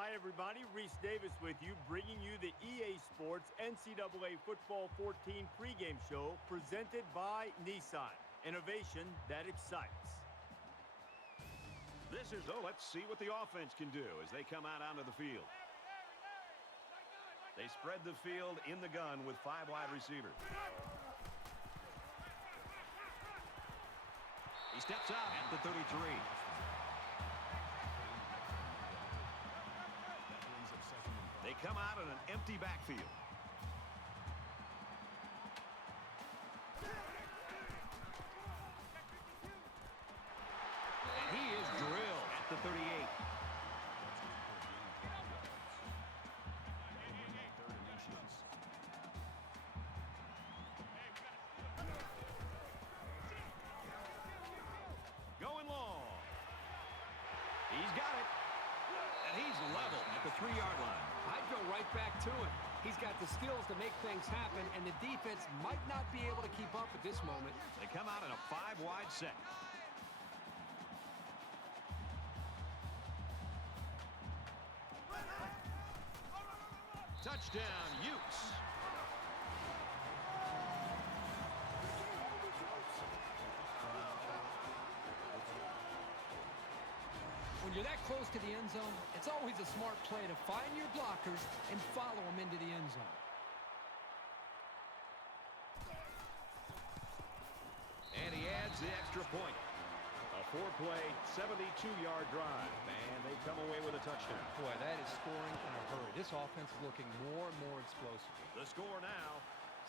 Hi, everybody. Reese Davis with you, bringing you the EA Sports NCAA Football 14 pregame show presented by Nissan. Innovation that excites. Let's see what the offense can do as they come out onto the field. They spread the field in the gun with 5 wide receivers. He steps out at the 33. They come out in an empty backfield. And he is drilled at the 38. Going long. He's got it. And he's level at the 3-yard line. I'd go right back to him. He's got the skills to make things happen, and the defense might not be able to keep up at this moment. They come out in a 5-wide set. Touchdown, Utes. When you're that close to the end zone, it's always a smart play to find your blockers and follow them into the end zone. And he adds the extra point. A 4-play, 72-yard drive. And they come away with a touchdown. Boy, that is scoring in a hurry. This offense is looking more and more explosive. The score now,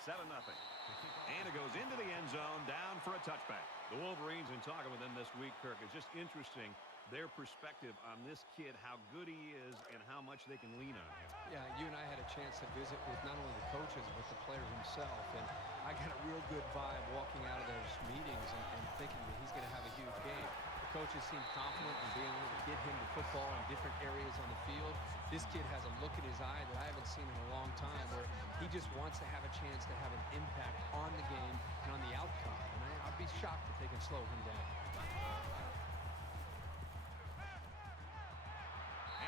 7-0. And it goes into the end zone, down for a touchback. The Wolverines, in talking with them this week, Kirk, is just interesting. Their perspective on this kid, how good he is, and how much they can lean on him. Yeah, you and I had a chance to visit with not only the coaches, but the player himself. And I got a real good vibe walking out of those meetings and thinking that he's going to have a huge game. The coaches seem confident in being able to get him the football in different areas on the field. This kid has a look in his eye that I haven't seen in a long time, where he just wants to have a chance to have an impact on the game and on the outcome. And I'd be shocked if they can slow him down.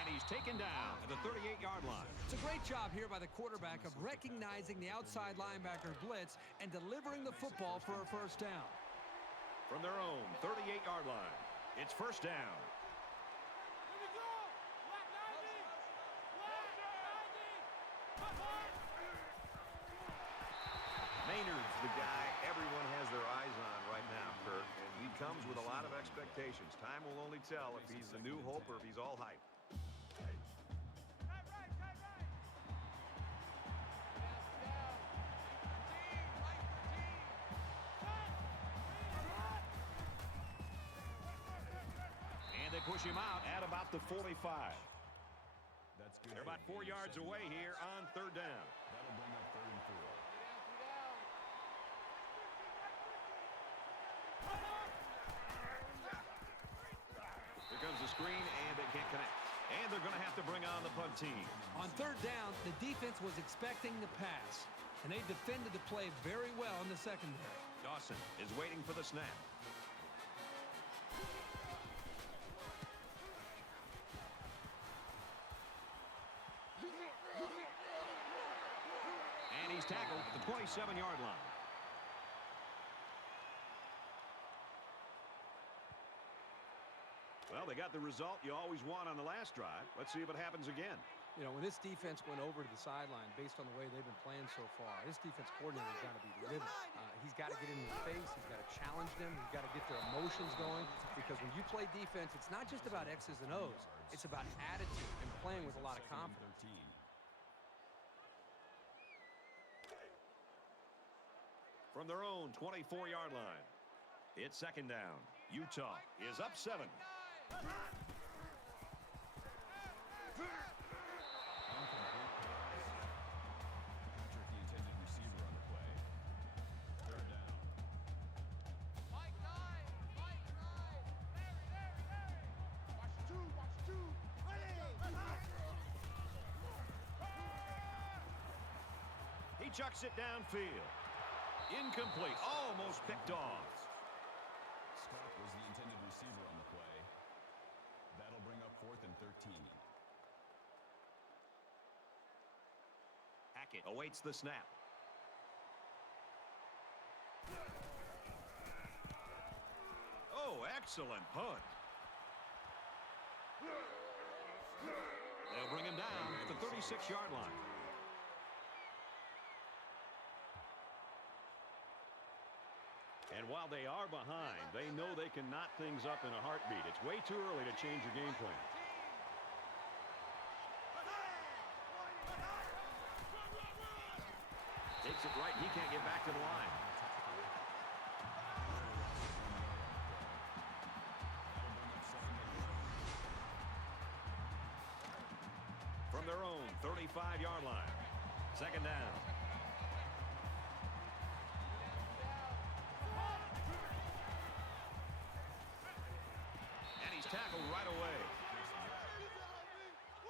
And he's taken down at the 38-yard line. It's a great job here by the quarterback of recognizing the outside linebacker blitz and delivering the football for a first down. From their own 38-yard line, it's first down. Maynard's the guy everyone has their eyes on right now, Kirk, and he comes with a lot of expectations. Time will only tell if he's the new hope or if he's all hype. And they push him out at about the 45. That's good. They're about 4 yards away here on third down. That'll bring up 3rd and 4. Here comes the screen, and they can't connect. And they're going to have to bring on the punt team. On third down, the defense was expecting the pass, and they defended the play very well in the secondary. Dawson is waiting for the snap. And he's tackled at the 27-yard line. Well, they got the result you always want on the last drive. Let's see if it happens again. You know, when this defense went over to the sideline, based on the way they've been playing so far, this defense coordinator's got to be livid. He's got to get in their face. He's got to challenge them. He's got to get their emotions going. Because when you play defense, it's not just about X's and O's. It's about attitude and playing with a lot of confidence. From their own 24-yard line, it's second down. Utah is up 7. He chucks it downfield. Incomplete. Almost picked off. Scott was the intended receiver on the play. That'll bring up 4th and 13. Hackett awaits the snap. Oh, excellent punt. They'll bring him down at the 36-yard line. And while they are behind, they know they can knot things up in a heartbeat. It's way too early to change your game plan. Takes it right. He can't get back to the line. From their own 35-yard line. Second down. And he's tackled right away.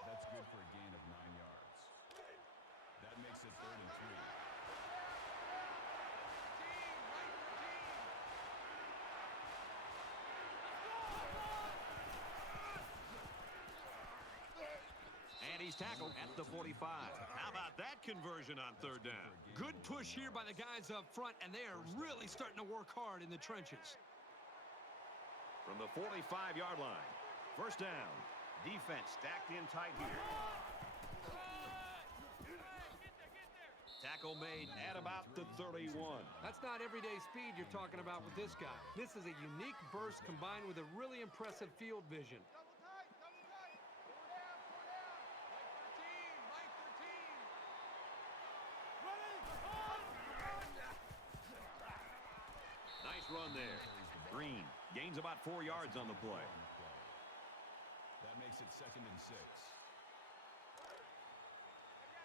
That's good for a gain of 9 yards. That makes it 3rd and 3. And he's tackled at the 45. How about that conversion on 3rd down? Good push here by the guys up front, and they are really starting to work hard in the trenches. From the 45-yard line. First down. Defense stacked in tight here. Tackle made at about the 31. That's not everyday speed you're talking about with this guy. This is a unique burst combined with a really impressive field vision. Nice run there. Green gains about 4 yards on the play. That makes it 2nd and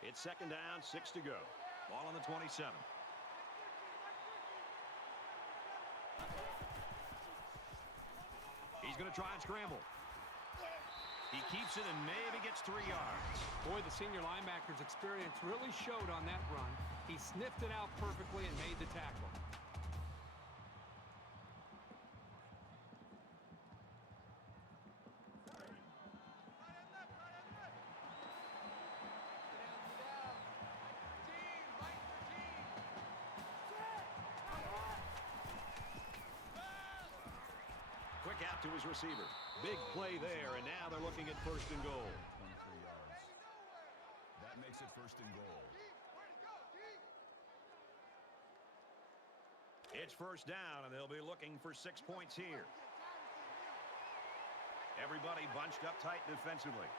6. It's second down, 6 to go. Ball on the 27. He's going to try and scramble. He keeps it and maybe gets 3 yards. Boy, the senior linebacker's experience really showed on that run. He sniffed it out perfectly and made the tackle. Quick out to his receiver. Big play there, and now they're looking at 1st and goal. 23 yards. That makes it 1st and goal. It's 1st down, and they'll be looking for 6 points here. Everybody bunched up tight defensively.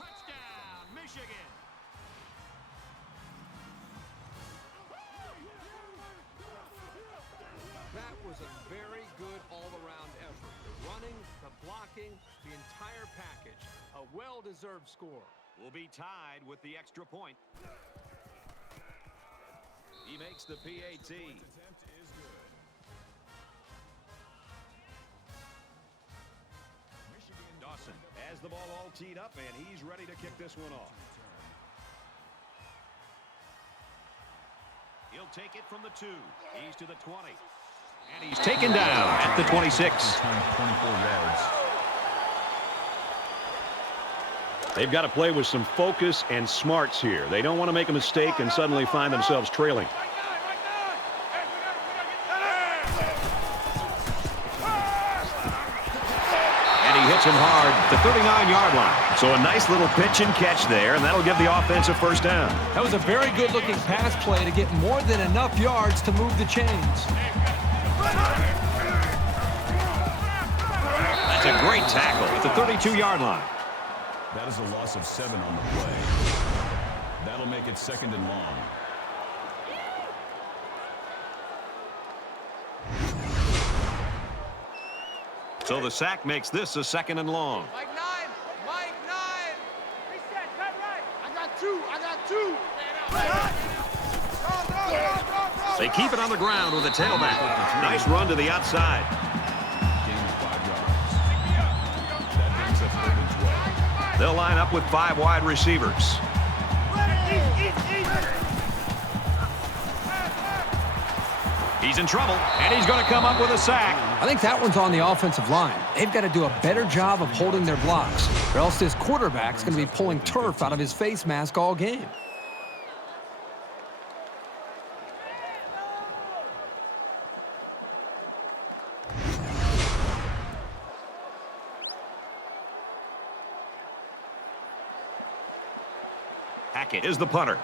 Touchdown, Michigan! That was a very good all-around effort. The running, the blocking, the entire package. A well-deserved score. Will be tied with the extra point. He makes the PAT. Attempt is good. Michigan Dawson has the ball all teed up, and he's ready to kick this one off. He'll take it from the 2. He's to the 20. And he's taken down at the 26. 24 yards. They've got to play with some focus and smarts here. They don't want to make a mistake and suddenly find themselves trailing. And he hits him hard at the 39-yard line. So a nice little pitch and catch there, and that'll give the offense a 1st down. That was a very good-looking pass play to get more than enough yards to move the chains. That's a great tackle at the 32-yard line. That is a loss of 7 on the play. That'll make it 2nd and long. So the sack makes this a 2nd and long. Mike 9. Mike 9. Reset. Cut right. I got 2. They keep it on the ground with a tailback. Nice run to the outside. Gain of 5 yards. That brings up 3rd and 12. They'll line up with 5 wide receivers. He's in trouble, and he's going to come up with a sack. I think that one's on the offensive line. They've got to do a better job of holding their blocks, or else this quarterback's going to be pulling turf out of his face mask all game. Hackett is the punter.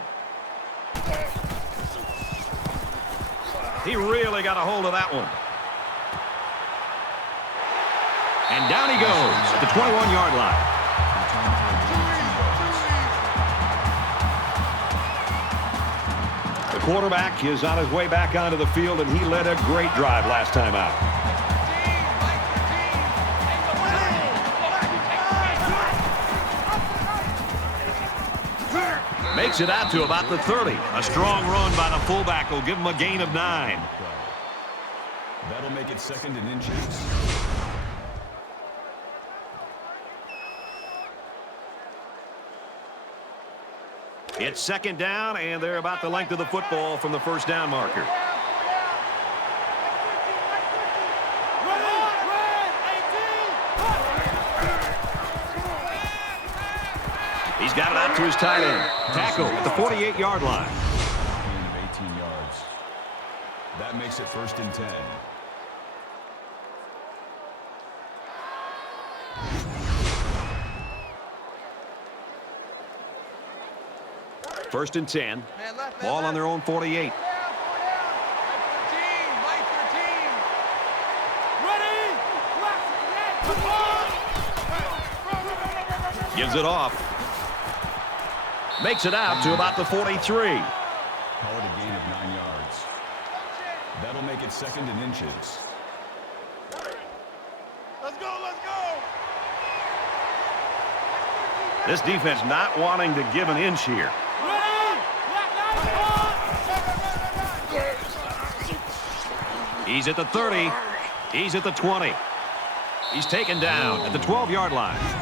He really got a hold of that one. And down he goes at the 21-yard line. The quarterback is on his way back onto the field, and he led a great drive last time out. Makes it out to about the 30. A strong run by the fullback will give him a gain of 9. That'll make it 2nd and inches. It's 2nd down, and they're about the length of the football from the first down marker. He's got it out to his tight end. Tackle at the 48-yard line. Gain of 18 yards. That makes it 1st and 10. First and 10. Ball on their own 48. Gives it off. Makes it out to about the 43. Call it a gain of 9 yards. That'll make it 2nd and inches. Let's go, let's go! This defense not wanting to give an inch here. He's at the 30. He's at the 20. He's taken down at the 12-yard line. Gain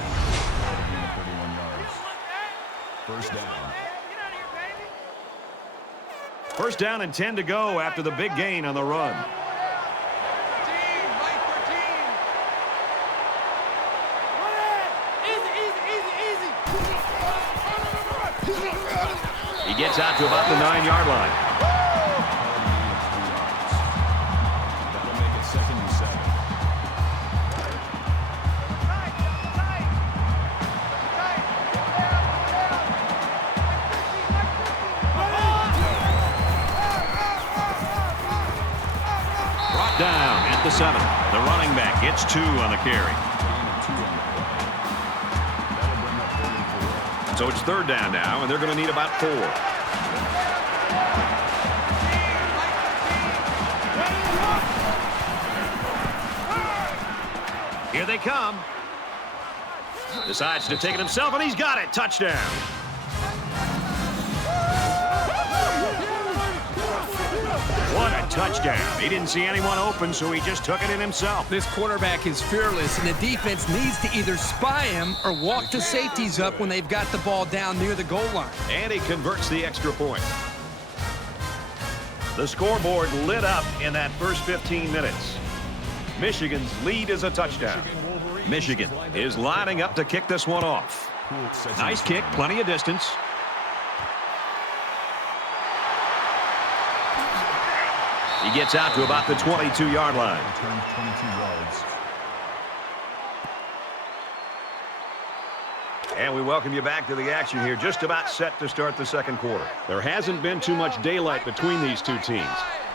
of 31 yards. First down. First down and 10 to go after the big gain on the run. He gets out to about the 9-yard line. That'll make it 2nd and 7. Brought down at the 7. The running back gets 2 on the carry. Gain of 2 on the play. That'll bring up 3rd and 4. So it's 3rd down now, and they're going to need about 4. Here they come. Decides to take it himself, and he's got it. Touchdown. What a touchdown. He didn't see anyone open, so he just took it in himself. This quarterback is fearless, and the defense needs to either spy him or walk the safeties up when they've got the ball down near the goal line. And he converts the extra point. The scoreboard lit up in that first 15 minutes. Michigan's lead is a touchdown. Michigan is lining up to kick this one off. Nice kick, plenty of distance. He gets out to about the 22-yard line. Returns 22 yards. And we welcome you back to the action here, just about set to start the second quarter. There hasn't been too much daylight between these two teams.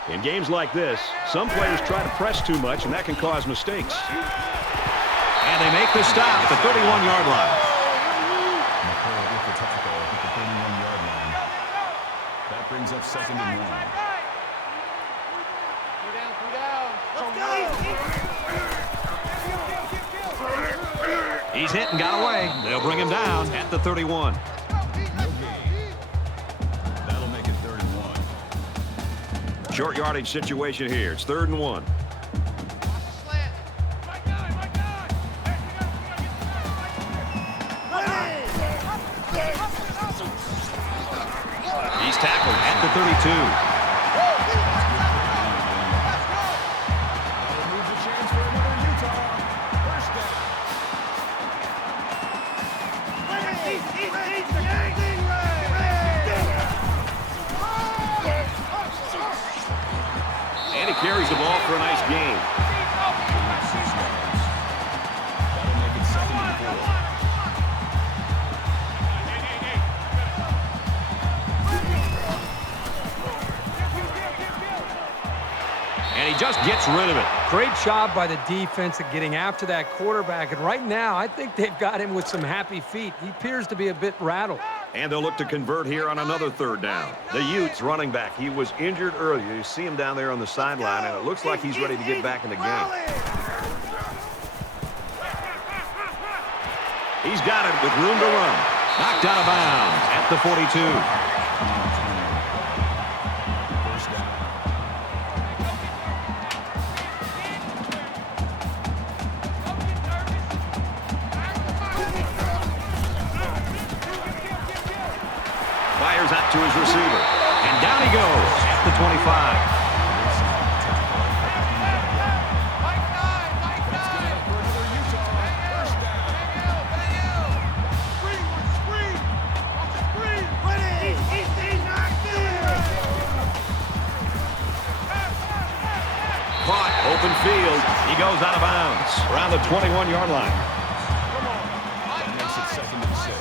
In games like this, some players try to press too much, and that can cause mistakes. And they make the stop at the 31-yard line. McCoy with the tackle at the 31-yard line. That brings up 2nd and 1. He's hit and got away. They'll bring him down at the 31. No gain. That'll make it 3rd and 1. Short yardage situation here. It's 3rd and 1. He's tackled at the 32. he carries the ball for a nice gain. That'll make it 2nd and 4. And he just gets rid of it. Great job by the defense at getting after that quarterback. And right now, I think they've got him with some happy feet. He appears to be a bit rattled. And they'll look to convert here on another 3rd down. The Utes running back. He was injured earlier. You see him down there on the sideline, and it looks like he's ready to get back in the game. He's got it with room to run. Knocked out of bounds at the 42. Fires out to his receiver. And down he goes at the 25. Caught, open field. He goes out of bounds around the 21-yard line. That makes it 2nd and 6.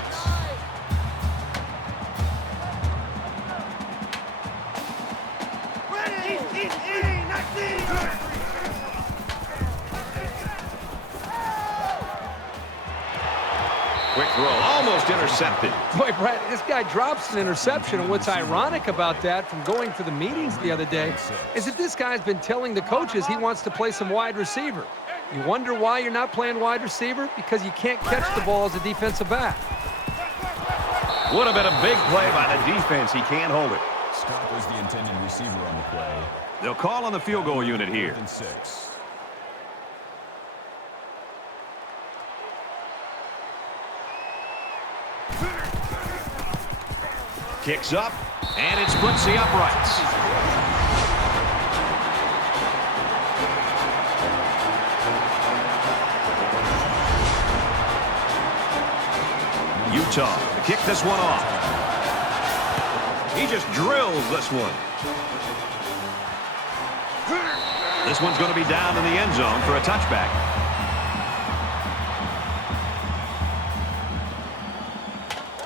Quick throw, almost intercepted. Boy, Brad, this guy drops an interception, and what's ironic about that from going to the meetings the other day is that this guy's been telling the coaches he wants to play some wide receiver. You wonder why you're not playing wide receiver? Because you can't catch the ball as a defensive back. Would have been a big play by the defense. He can't hold it. Scott was the intended receiver on the play. They'll call on the field goal unit here. 4th and 6. Kicks up, and it splits the uprights. Utah to kick this one off. He just drills this one. This one's going to be down in the end zone for a touchback.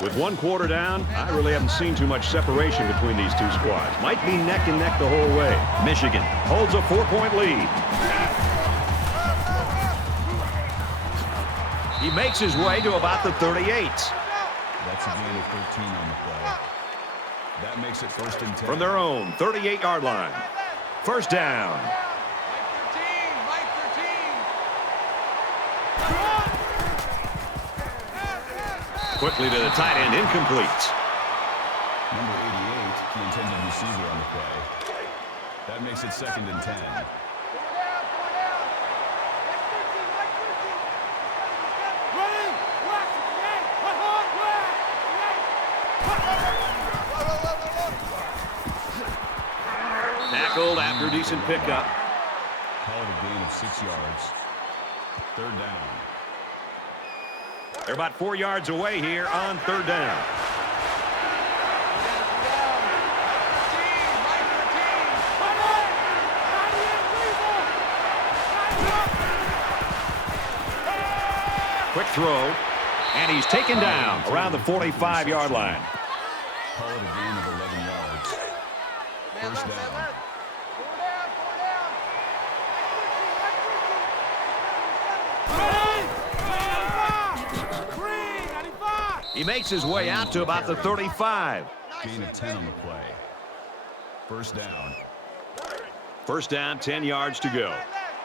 With 1 quarter down, I really haven't seen too much separation between these two squads. Might be neck and neck the whole way. Michigan holds a 4-point lead. He makes his way to about the 38. That's a gain of 13 on the play. That makes it 1st and 10. From their own 38-yard line. 1st down. Quickly to the tight end, incomplete. Number 88, the intended receiver on the play. That makes it 2nd and 10. Tackled after a decent pickup. Call it a gain of 6 yards. 3rd down. They're about 4 yards away here on 3rd down. Quick throw, and he's taken down around the 45-yard line. Call it a gain of 11 yards. 1st down. He makes his way out to about the 35. Gain of 10 on the play. 1st down. 1st down, 10 yards to go.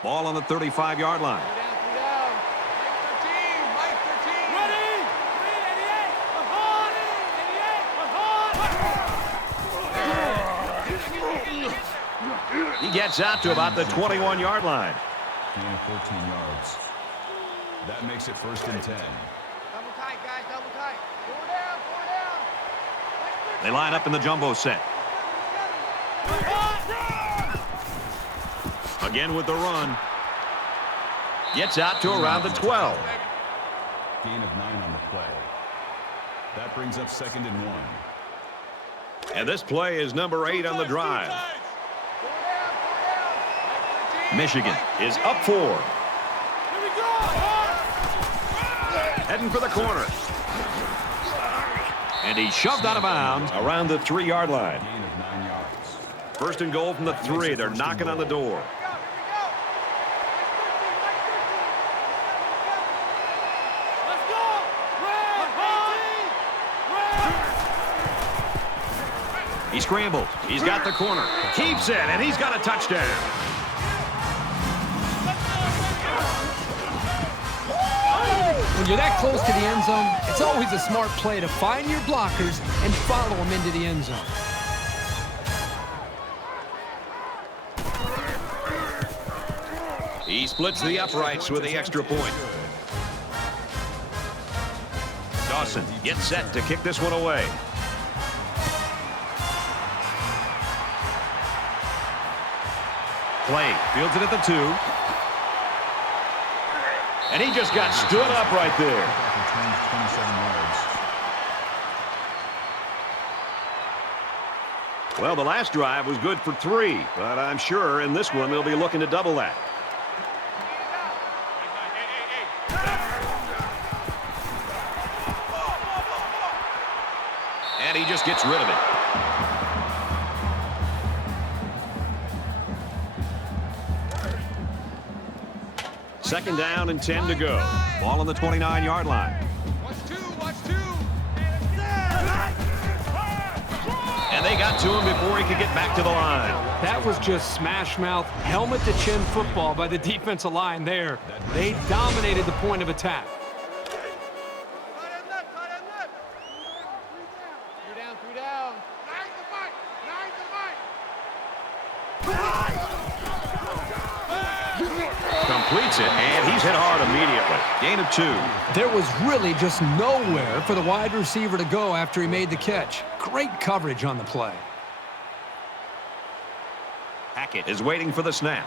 Ball on the 35-yard line. He gets out to about the 21-yard line. Gain of 14 yards. That makes it 1st and 10. Double tight, guys, double tight. 4 down, 4 down. They line up in the jumbo set. Again with the run. Gets out to around the 12. Gain of 9 on the play. That brings up 2nd and 1. And this play is number 8 on the drive. Michigan is up 4. Heading for the corner. And he's shoved out of bounds around the 3-yard line. Gain of 9 yards. First and goal from the 3. They're knocking on the door. He scrambles. He's got the corner. Keeps it, and he's got a touchdown. When you're that close to the end zone, it's always a smart play to find your blockers and follow them into the end zone. He splits the uprights with the extra point. Dawson gets set to kick this one away. Play fields it at the 2. And he just got stood up right there. 27 yards. Well, the last drive was good for 3, but I'm sure in this one they'll be looking to double that. And he just gets rid of it. Second down and 10 to go. Ball on the 29-yard line. Watch two. And they got to him before he could get back to the line. That was just smash-mouth, helmet-to-chin football by the defensive line there. They dominated the point of attack. Three down. Completes it, and he's hit hard immediately. Gain of 2. There was really just nowhere for the wide receiver to go after he made the catch. Great coverage on the play. Hackett is waiting for the snap.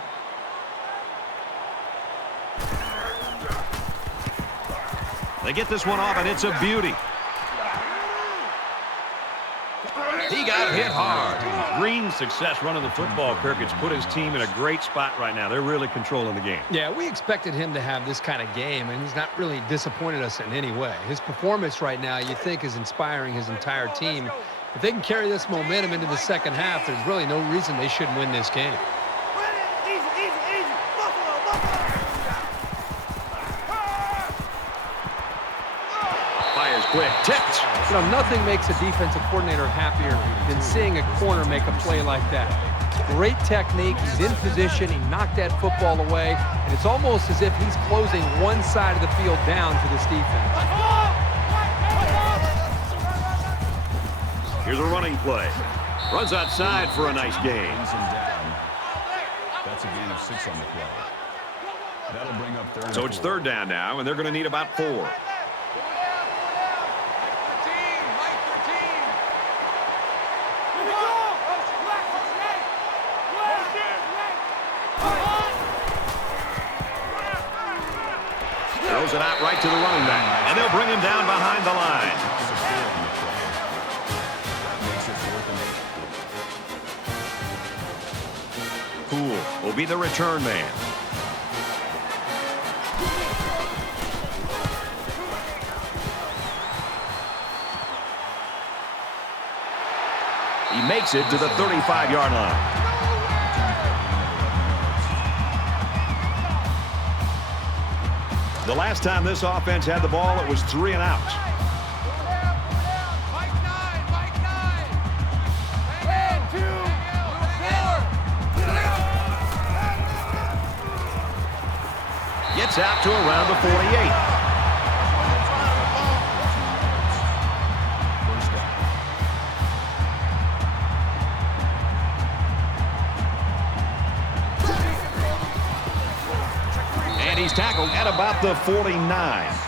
They get this one off, and it's a beauty. He got hit hard. Green's success running the football, Kirk, it's put his team in a great spot right now. They're really controlling the game. Yeah, we expected him to have this kind of game, and he's not really disappointed us in any way. His performance right now, you think, is inspiring his entire team. If they can carry this momentum into the second half, there's really no reason they shouldn't win this game. Fires quick, tipped. You know, nothing makes a defensive coordinator happier than seeing a corner make a play like that. Great technique. He's in position. He knocked that football away. And it's almost as if he's closing one side of the field down for this defense. Here's a running play. Runs outside for a nice gain. Brings him down. That's a gain of 6 on the play. That'll bring up 3rd. So it's 3rd down now, and they're going to need about 4. Throws it out right to the running back, and they'll bring him down behind the line. Poole will be the return man. He makes it to the 35-yard line. The last time this offense had the ball, it was 3 and out. Gets out to around the 48. And he's tackled at about the 49.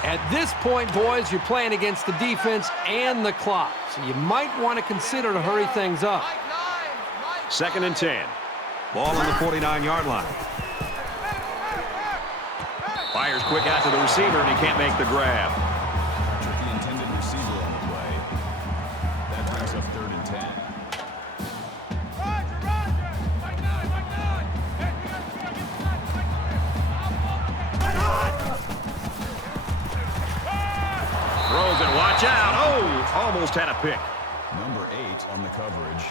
At this point, boys, you're playing against the defense and the clock. So you might want to consider to hurry things up. 2nd and 10. Ball on the 49-yard line. Fires quick out to the receiver, and he can't make the grab. Took the intended receiver on the play. That brings up 3rd and 10. almost had a pick. Number 8 on the coverage.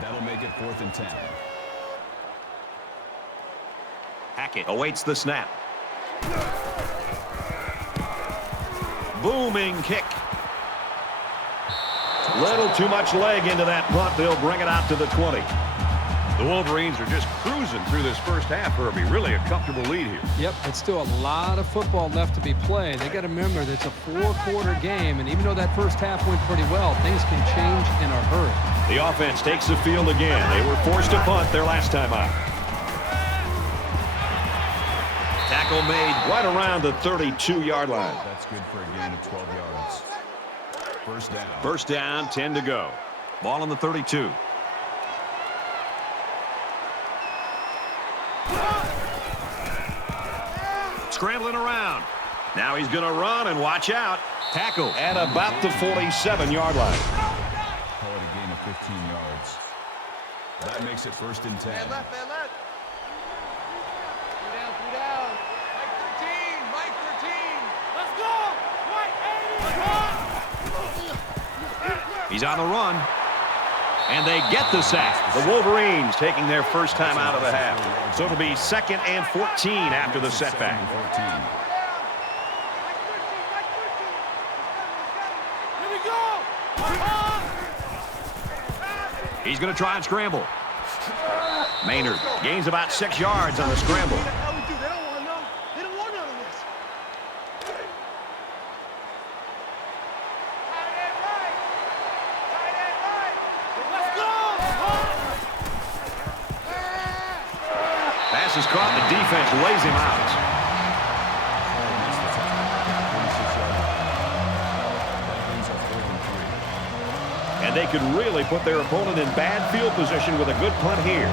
That'll make it 4th and 10. Hackett awaits the snap. Booming kick. Little too much leg into that punt. They'll bring it out to the 20. The Wolverines are just cruising through this first half, Herbie. Really a comfortable lead here. Yep, it's still a lot of football left to be played. They got to remember that it's a 4-quarter game, and even though that first half went pretty well, things can change in a hurry. The offense takes the field again. They were forced to punt their last time out. Tackle made right around the 32-yard line. That's good for a gain of 12 yards. First down. First down, 10 to go. Ball on the 32. Scrambling around. Now he's going to run and watch out. Tackle at about the 47-yard line. Call it a gain of 15 yards. That makes it 1st and 10. Man left, man left. 3 down. Mike 13, Mike 13. Let's go. Mike 80. He's on the run. And they get the sack. The Wolverines taking their first time out of the half. So it'll be 2nd and 14 after the setback. Here we go. He's going to try and scramble. Maynard gains about 6 yards on the scramble. Pass is caught, and the defense lays him out. And they could really put their opponent in bad field position with a good punt here.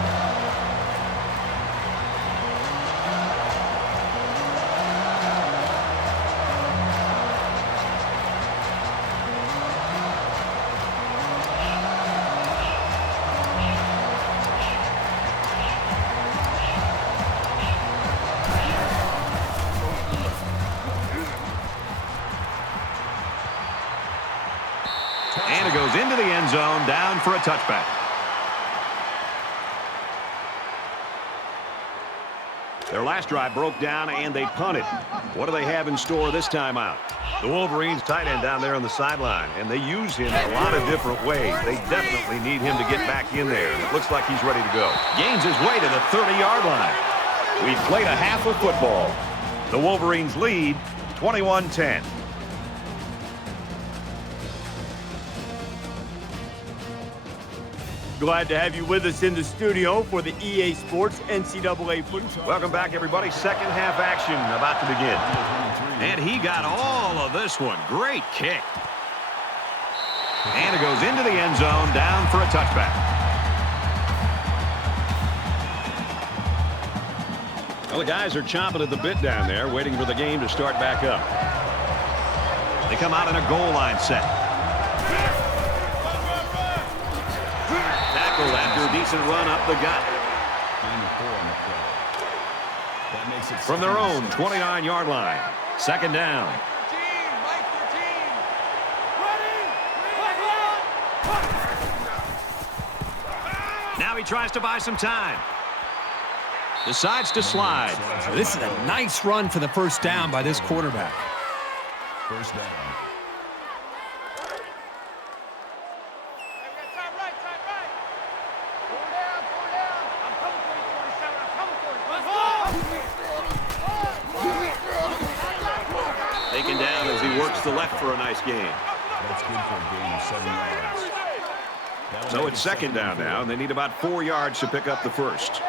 And it goes into the end zone, down for a touchback. Their last drive broke down, and they punted. What do they have in store this time out? The Wolverines tight end down there on the sideline, and they use him in a lot of different ways. They definitely need him to get back in there. It looks like he's ready to go. Gains his way to the 30-yard line. We've played a half of football. The Wolverines lead 21-10. Glad to have you with us in the studio for the EA Sports NCAA football. Welcome back, everybody. Second half action about to begin. And he got all of this one. Great kick. And it goes into the end zone, down for a touchback. Well, the guys are chomping at the bit down there, waiting for the game to start back up. They come out in a goal line set. After a decent run up the gut. From their own 29-yard line. Second down. Now he tries to buy some time. Decides to slide. This is a nice run for the first down by this quarterback. First down. Taken down as he works the left for a nice gain. That's good for a gain of 7 yards. So it's second down now, and they need about 4 yards to pick up the first.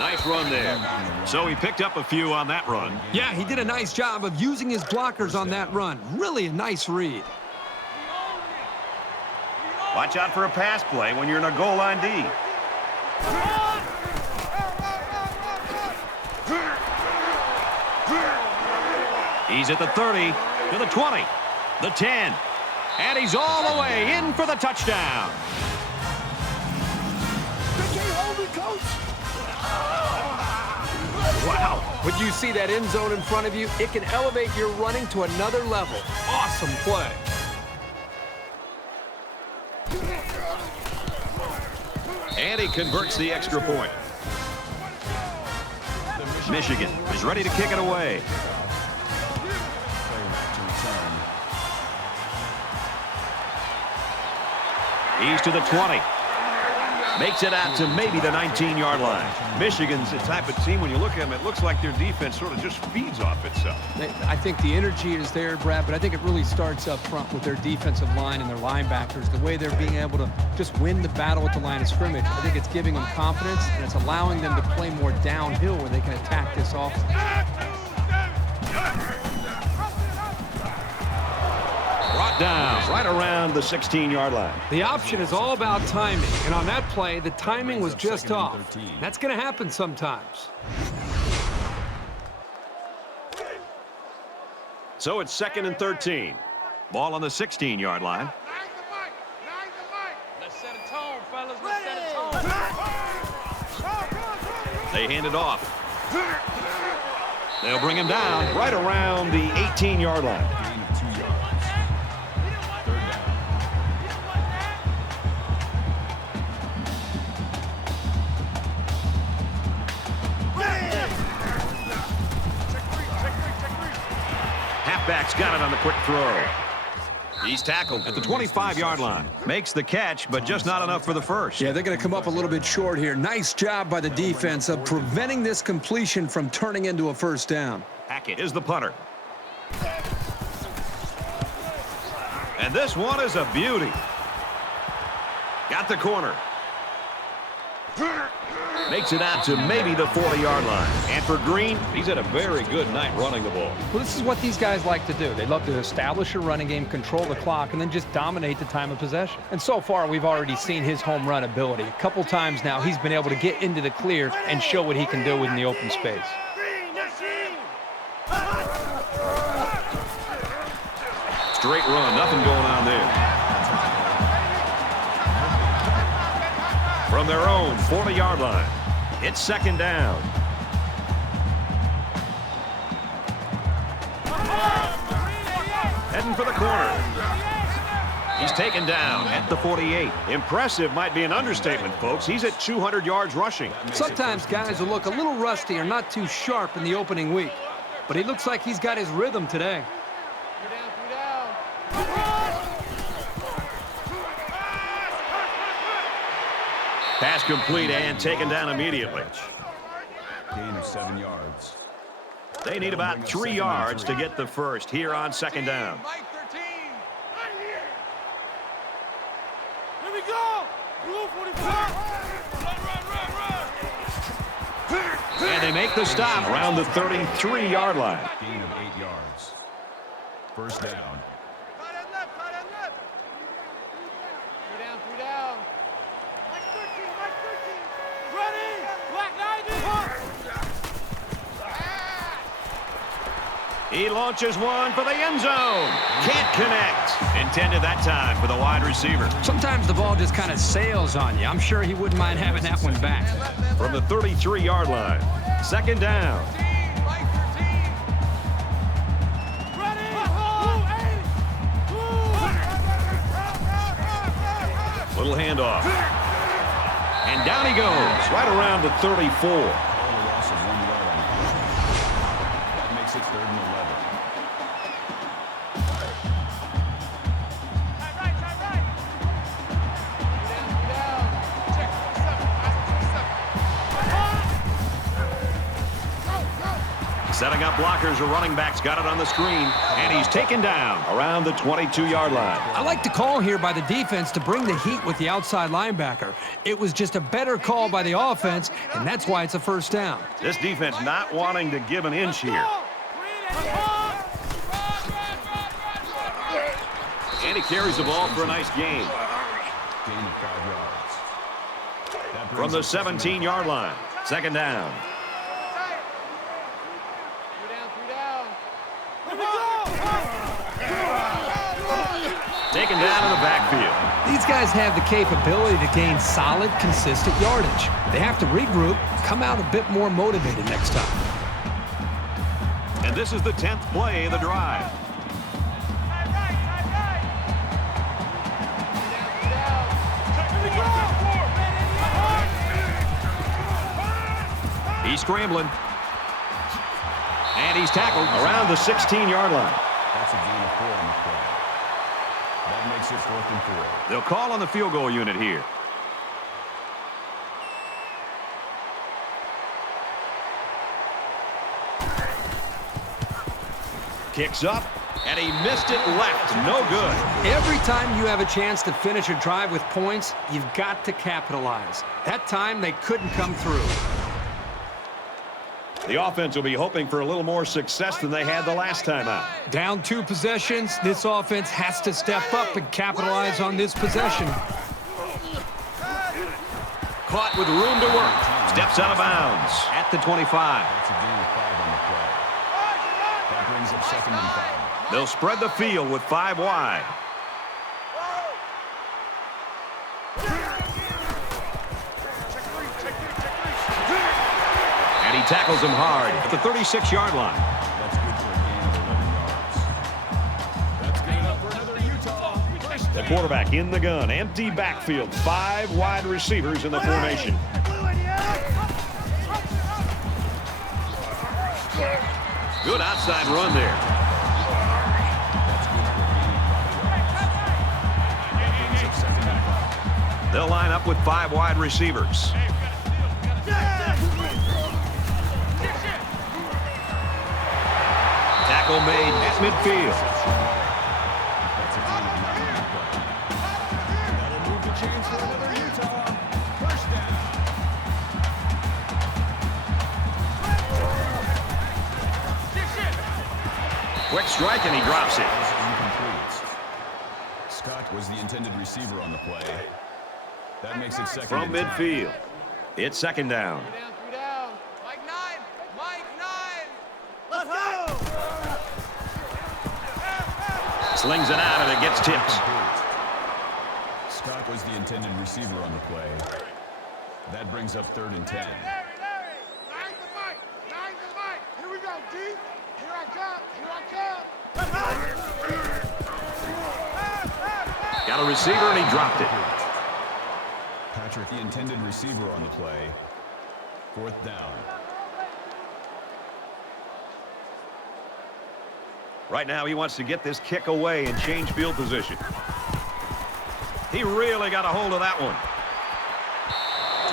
Nice run there. So he picked up a few on that run. Yeah, he did a nice job of using his blockers on that run. Really a nice read. Watch out for a pass play when you're in a goal line D. He's at the 30, to the 20, the 10, and he's all the way in for the touchdown. Wow. When you see that end zone in front of you, it can elevate your running to another level. Awesome play. And he converts the extra point. Michigan is ready to kick it away. He's to the 20. Makes it out to maybe the 19-yard line. Michigan's the type of team, when you look at them, it looks like their defense sort of just feeds off itself. I think the energy is there, Brad, but I think it really starts up front with their defensive line and their linebackers, the way they're being able to just win the battle at the line of scrimmage. I think it's giving them confidence, and it's allowing them to play more downhill where they can attack this offense. Brought down right around the 16-yard line. The option is all about timing, and on that play, the timing was just off. That's going to happen sometimes. So it's 2nd and 13. Ball on the 16-yard line. Let's set a tone, fellas. Let's set a tone. They hand it off. They'll bring him down right around the 18-yard line. Gain of 2 yards. Third down. Halfback's got it on the quick throw. He's tackled at the 25-yard line. Makes the catch, but just not enough for the first. Yeah, they're going to come up a little bit short here. Nice job by the defense of preventing this completion from turning into a first down. Hackett is the punter. And this one is a beauty. Got the corner. Makes it out to maybe the 40-yard line. And for Green, he's had a very good night running the ball. Well, this is what these guys like to do. They love to establish a running game, control the clock, and then just dominate the time of possession. And so far, we've already seen his home run ability. A couple times now, he's been able to get into the clear and show what he can do in the open space. Straight run, nothing going on there. From their own 40-yard line, it's 2nd down. Heading for the corner. He's taken down at the 48. Impressive might be an understatement, folks. He's at 200 yards rushing. Sometimes guys will look a little rusty or not too sharp in the opening week, but he looks like he's got his rhythm today. Pass complete and taken down immediately. Gain of 7 yards. They need about 3 yards to get the first here on 2nd down. Mike 13. Here we go. Blue 44. Run. And they make the stop around the 33-yard line. Gain of 8 yards. First down. Cut and left. Three down. Mike 13. Ready. Black 90. He launches one for the end zone. Can't connect. Intended that time for the wide receiver. Sometimes the ball just kind of sails on you. I'm sure he wouldn't mind having that one back. From the 33-yard line. 2nd down. Mike 13. Ready. Little handoff. And down he goes. Right around the 34. Loss of 1 yard on the play. That makes it 3rd and 11. Right. Three down. Check 27. Setting up blockers, a running back's got it on the screen. And he's taken down around the 22-yard line. I like the call here by the defense to bring the heat with the outside linebacker. It was just a better call by the offense, and that's why it's a first down. This defense not wanting to give an inch here. And he carries the ball for a nice gain. Gain of 5 yards. That From brings the up 17-yard line. 2nd down. Taken down in the backfield. These guys have the capability to gain solid, consistent yardage. They have to regroup, come out a bit more motivated next time. And this is the 10th play of the drive. He's scrambling. And he's tackled around the 16-yard line. That's a gain of 4 on the play. That makes it 4th and 4. They'll call on the field goal unit here. Kicks up, and he missed it left. No good. Every time you have a chance to finish a drive with points, you've got to capitalize. That time, they couldn't come through. The offense will be hoping for a little more success than they had the last time out. Down 2 possessions, this offense has to step up and capitalize on this possession. Caught with room to work. Steps out of bounds at the 25. That's a gain of 5 on the play. That brings up 2nd and 5. They'll spread the field with 5 wide. And he tackles him hard at the 36-yard line. That's good for a gain of 11 yards. That's good enough for another Utah. The quarterback in the gun. Empty backfield. 5 wide receivers in the formation. Good outside run there. That's good for a gain of 5 yards. That brings up 2nd and 5. They'll line up with 5 wide receivers. Tackle made at midfield. That's a gain of 9 on the play. That'll move the chains for another Utah. First down. Quick strike, and he drops it. Incomplete. Scott was the intended receiver on the play. That makes it 2nd From and 10. midfield, it's 2nd down. Three down. Mike 9. Mike 9. Let's go. Slings it out, and it gets tipped. Incomplete. Scott was the intended receiver on the play. That brings up 3rd and 10. Larry. 9 to Mike. 9 to Mike. Here we go, D. Here I come. Got a receiver, and he dropped it. Patrick, the intended receiver on the play. 4th down. Right now, he wants to get this kick away and change field position. He really got a hold of that one.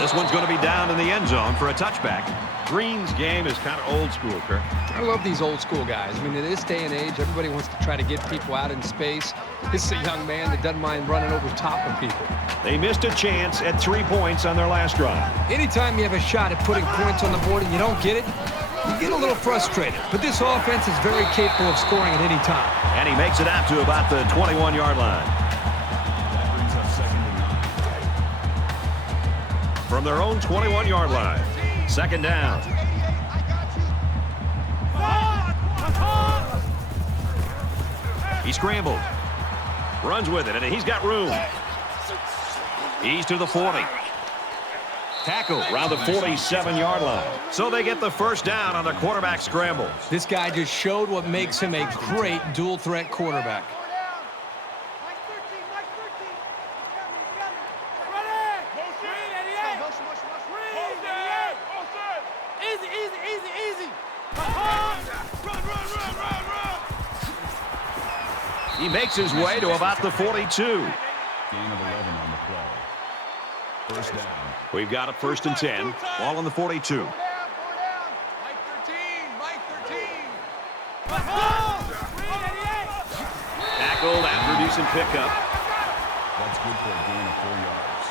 This one's going to be down in the end zone for a touchback. Green's game is kind of old school, Kirk. I love these old school guys. I mean, in this day and age, everybody wants to try to get people out in space. This is a young man that doesn't mind running over top of people. They missed a chance at 3 points on their last drive. Anytime you have a shot at putting points on the board and you don't get it, you get a little frustrated. But this offense is very capable of scoring at any time. And he makes it out to about the 21-yard line. That brings up 2nd and 9. From their own 21-yard line. 2nd down. He scrambled. Runs with it, and he's got room. He's to the 40. Tackle around the 47-yard line. So they get the first down on the quarterback scramble. This guy just showed what makes him a great dual-threat quarterback. He makes his way to about the 42. Gain of 11 on the play. First down. We've got a 1st and 10. Ball on the 42. Mike 13. Mike 13. Tackled after a decent pickup. That's good for a gain of 4 yards.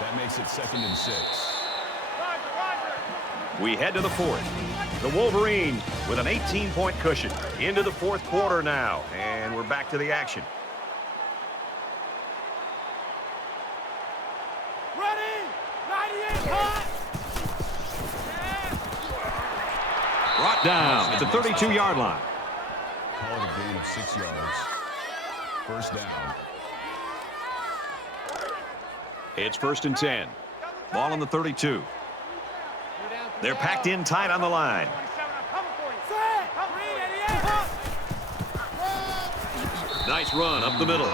That makes it 2nd and 6. We head to the 4th. The Wolverines with an 18-point cushion. Into the 4th quarter now, and we're back to the action. Brought down at the 32-yard line. Call it a gain of 6 yards. First down. It's 1st and 10. Ball on the 32. They're packed in tight on the line. Nice run up the middle.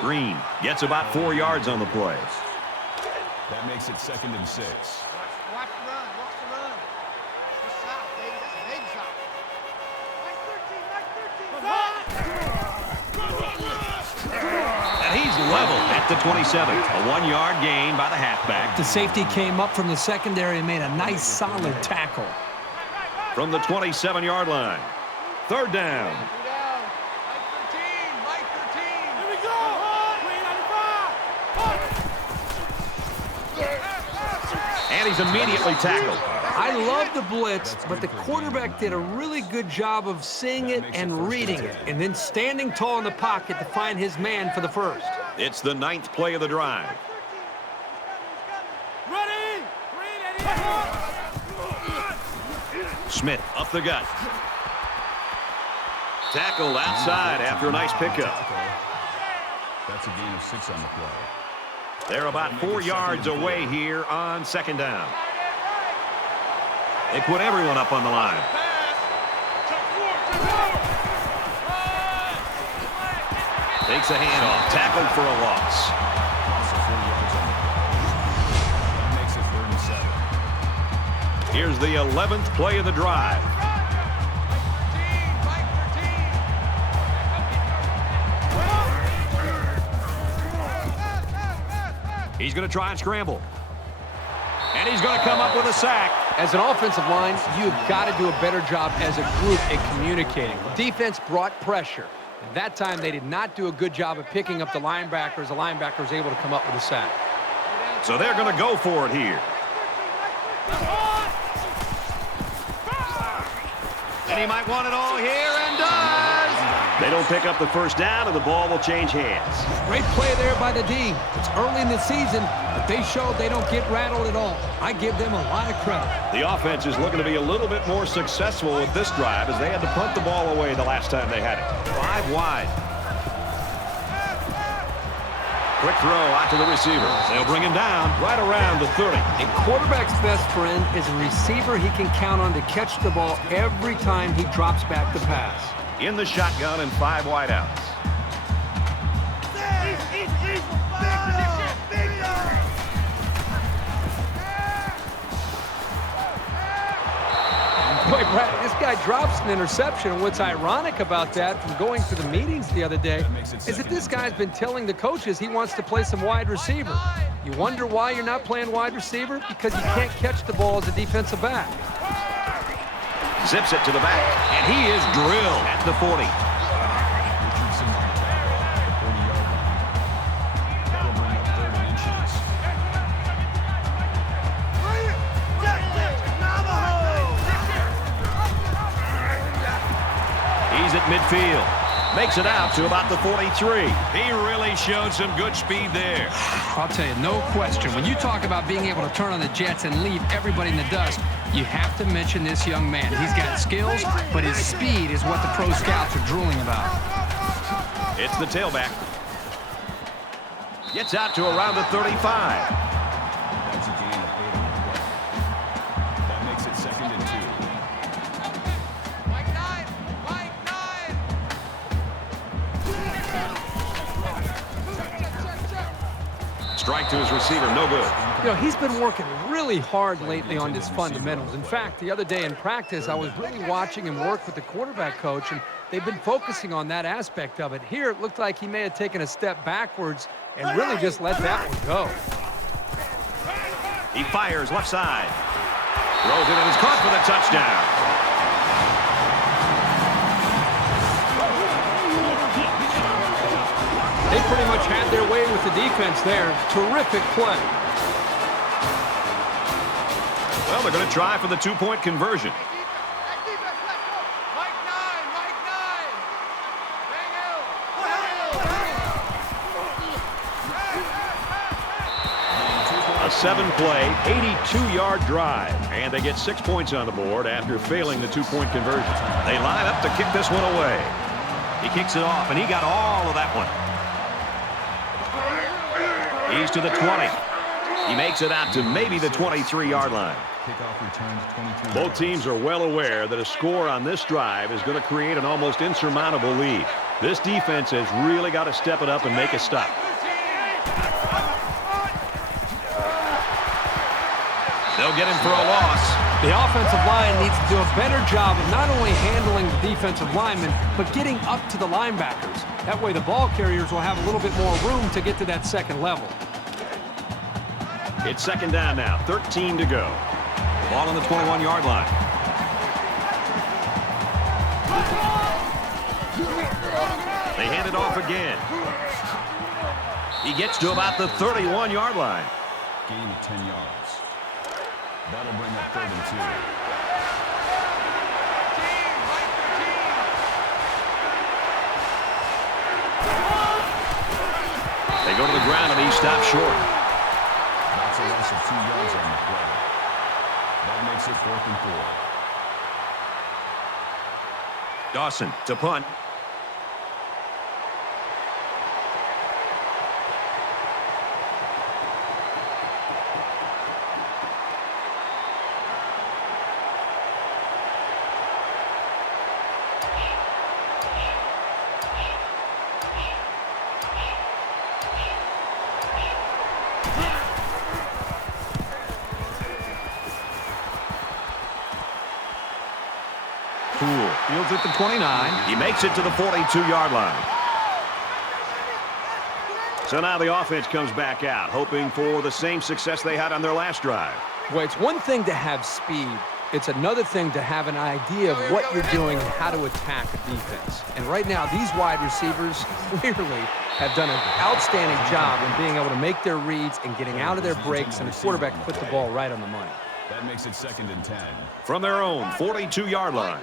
Green gets about 4 yards on the play. That makes it 2nd and 6. Watch the run. Watch the run. Good shot, baby. That's a big shot. And he's level at the 27. A 1-yard gain by the halfback. The safety came up from the secondary and made a nice, solid tackle. From the 27-yard line. 3rd down. And he's immediately tackled. I love the blitz, but the quarterback did a really good job of seeing it and reading it, and then standing tall in the pocket to find his man for the first. It's the 9th play of the drive. Smith up the gut. Tackled outside after a nice pickup. That's a gain of 6 on the play. They're about 4 yards away here on 2nd down. They put everyone up on the line. Takes a handoff. Tackled for a loss. That makes it 3rd and 7. Here's the 11th play of the drive. He's going to try and scramble. And he's going to come up with a sack. As an offensive line, you've got to do a better job as a group at communicating. Defense brought pressure. And that time, they did not do a good job of picking up the linebackers. The linebacker was able to come up with a sack. So they're going to go for it here. And he might want it all here and does. They don't pick up the 1st down, and the ball will change hands. Great play there by the D. It's early in the season, but they showed they don't get rattled at all. I give them a lot of credit. The offense is looking to be a little bit more successful with this drive as they had to punt the ball away the last time they had it. 5 wide. Quick throw out to the receiver. They'll bring him down right around the 30. A quarterback's best friend is a receiver he can count on to catch the ball every time he drops back to pass. In the shotgun and 5 wideouts. Boy, Brad, this guy drops an interception. What's ironic about that from going to the meetings the other day is that this guy's been telling the coaches he wants to play some wide receiver. You wonder why you're not playing wide receiver? Because you can't catch the ball as a defensive back. Zips it to the back, and he is drilled at the 40. Richardson on the tackle at the 30-yard line. That'll bring up 3rd and inches. He's at midfield. Makes it out to about the 43. He really showed some good speed there. I'll tell you, no question. When you talk about being able to turn on the jets and leave everybody in the dust, you have to mention this young man. He's got skills, but his speed is what the pro scouts are drooling about. It's the tailback. Gets out to around the 35. That's a gain of 8 on the play. That makes it 2nd and 2. Strike to his receiver, no good. You know, he's been working really hard lately on his fundamentals. In fact, the other day in practice, I was really watching him work with the quarterback coach, and they've been focusing on that aspect of it. Here, it looked like he may have taken a step backwards and really just let that one go. He fires left side. Throws it and is caught for the touchdown. They pretty much had their way with the defense there. Terrific play. Well, they're going to try for the 2-point conversion. A 7-play, 82-yard drive. And they get 6 points on the board after failing the 2-point conversion. They line up to kick this one away. He kicks it off, and he got all of that one. He's to the 20. He makes it out to maybe the 23-yard line. Kickoff returns 23. Both teams are well aware that a score on this drive is going to create an almost insurmountable lead. This defense has really got to step it up and make a stop. They'll get him for a loss. The offensive line needs to do a better job of not only handling the defensive linemen, but getting up to the linebackers. That way the ball carriers will have a little bit more room to get to that second level. It's second down now, 13 to go. Ball on the 21-yard line. They hand it off again. He gets to about the 31-yard line. Gain of 10 yards. That'll bring up 3rd and 2. They go to the ground and he stops short. That's a loss of 2 yards on the play. That makes it 4th and 4. Dawson to punt. Fields at the 29. He makes it to the 42-yard line. So now the offense comes back out, hoping for the same success they had on their last drive. Well, it's one thing to have speed. It's another thing to have an idea of what you're doing and how to attack a defense. And right now, these wide receivers clearly have done an outstanding job in being able to make their reads and getting out of their breaks, and the quarterback put the ball right on the money. That makes it 2nd and 10. From their own 42-yard line,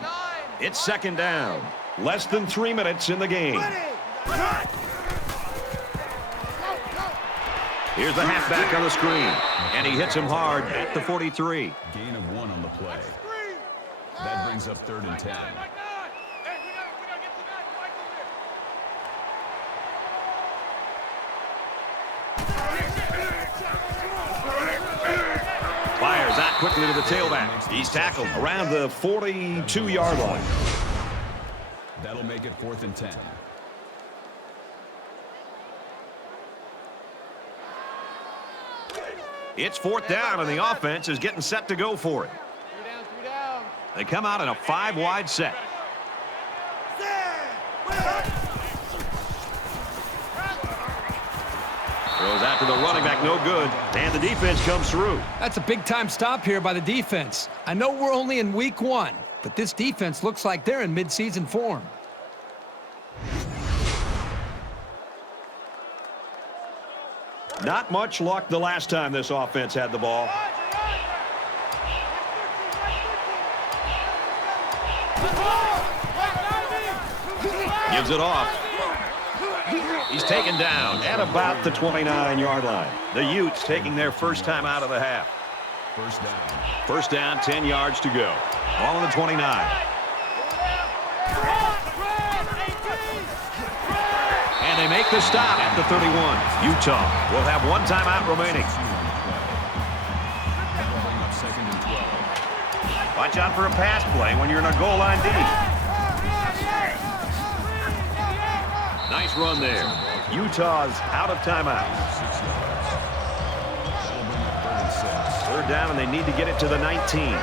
it's second down. Less than 3 minutes in the game. Here's the halfback on the screen, and he hits him hard at the 43. Gain of 1 on the play. That brings up 3rd and 10. Fires out quickly to the tailback. He's tackled around the 42-yard line. That'll make it 4th and 10. It's 4th down, and the offense is getting set to go for it. 3 down. They come out in a 5-wide set. Throws out to the running back, no good, and the defense comes through. That's a big-time stop here by the defense. I know we're only in week 1, but this defense looks like they're in midseason form. Not much luck the last time this offense had the ball. Gives it off. He's taken down at about the 29-yard line. The Utes taking their first time out of the half. First down. First down, 10 yards to go. Ball on the 29. And they make the stop at the 31. Utah will have 1 timeout remaining. Second and 12. Watch out for a pass play when you're in a goal line D. Nice run there. Utah's out of timeout. 6 yards. That'll bring up 3rd and 6. Third down, and they need to get it to the 19.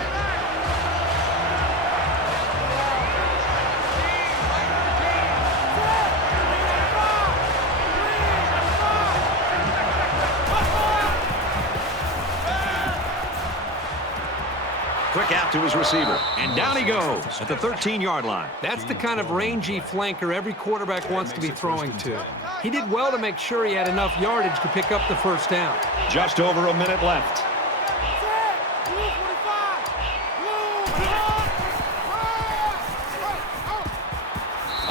Quick out to his receiver, and down he goes at the 13-yard line. That's the kind of rangy flanker every quarterback wants to be throwing to. He did well to make sure he had enough yardage to pick up the first down. Just over a minute left.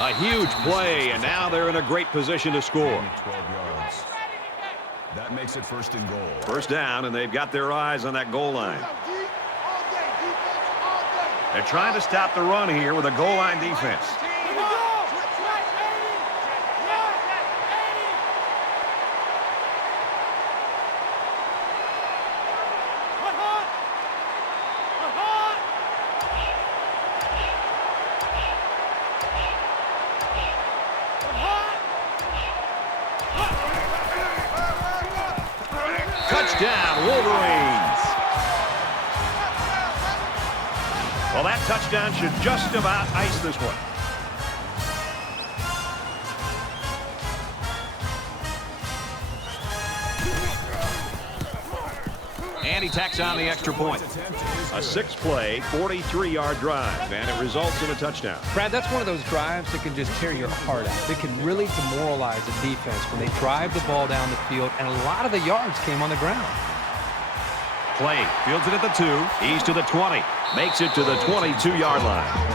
A huge play, and now they're in a great position to score. 12 yards. That makes it 1st and goal. First down, and they've got their eyes on that goal line. They're trying to stop the run here with a goal line defense. Touchdown, Wolverines. Well, that touchdown should just about ice this one. And he tacks on the extra point. A 6-play, 43-yard drive, and it results in a touchdown. Brad, that's one of those drives that can just tear your heart out. It can really demoralize a defense when they drive the ball down the field, and a lot of the yards came on the ground. Play, fields it at the 2. He's to the 20. Makes it to the 22-yard line.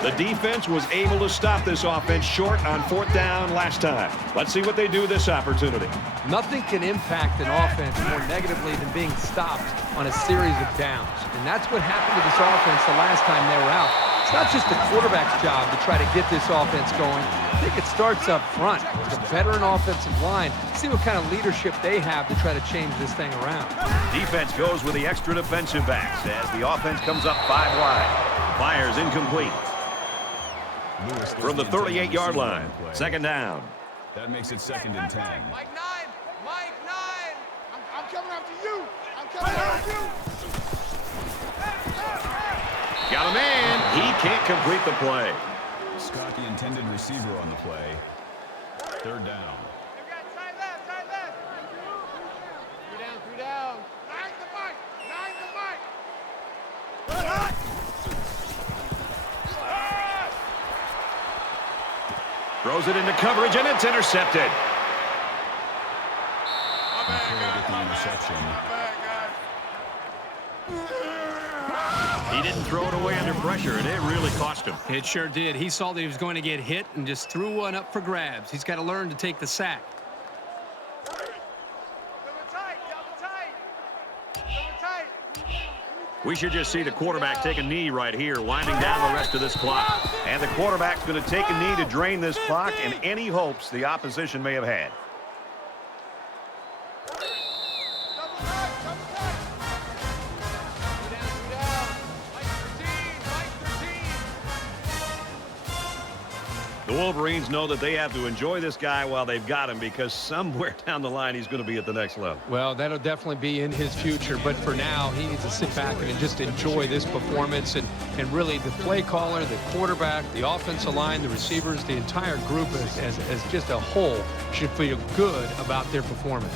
The defense was able to stop this offense short on 4th down last time. Let's see what they do this opportunity. Nothing can impact an offense more negatively than being stopped on a series of downs. And that's what happened to this offense the last time they were out. It's not just the quarterback's job to try to get this offense going. I think it starts up front with a veteran offensive line. See what kind of leadership they have to try to change this thing around. Defense goes with the extra defensive backs as the offense comes up 5 wide. Fires incomplete. From the 38-yard line, 2nd down. That makes it 2nd and 10. Mike 9! Mike 9! I'm coming after you! I'm coming after you! Got a man. He can't complete the play. Scott, the intended receiver on the play. 3rd down. Side left, side left! 3 down. 9 to Mike! 9 to Mike! Throws it into coverage, and it's intercepted. Get the interception. He didn't throw it away under pressure, and it really cost him. It sure did. He saw that he was going to get hit and just threw one up for grabs. He's got to learn to take the sack. We should just see the quarterback take a knee right here, winding down the rest of this clock. And the quarterback's going to take a knee to drain this clock and any hopes the opposition may have had. The Wolverines know that they have to enjoy this guy while they've got him, because somewhere down the line he's going to be at the next level. Well, that'll definitely be in his future, but for now he needs to sit back and just enjoy this performance, and really the play caller, the quarterback, the offensive line, the receivers, the entire group as just a whole should feel good about their performance.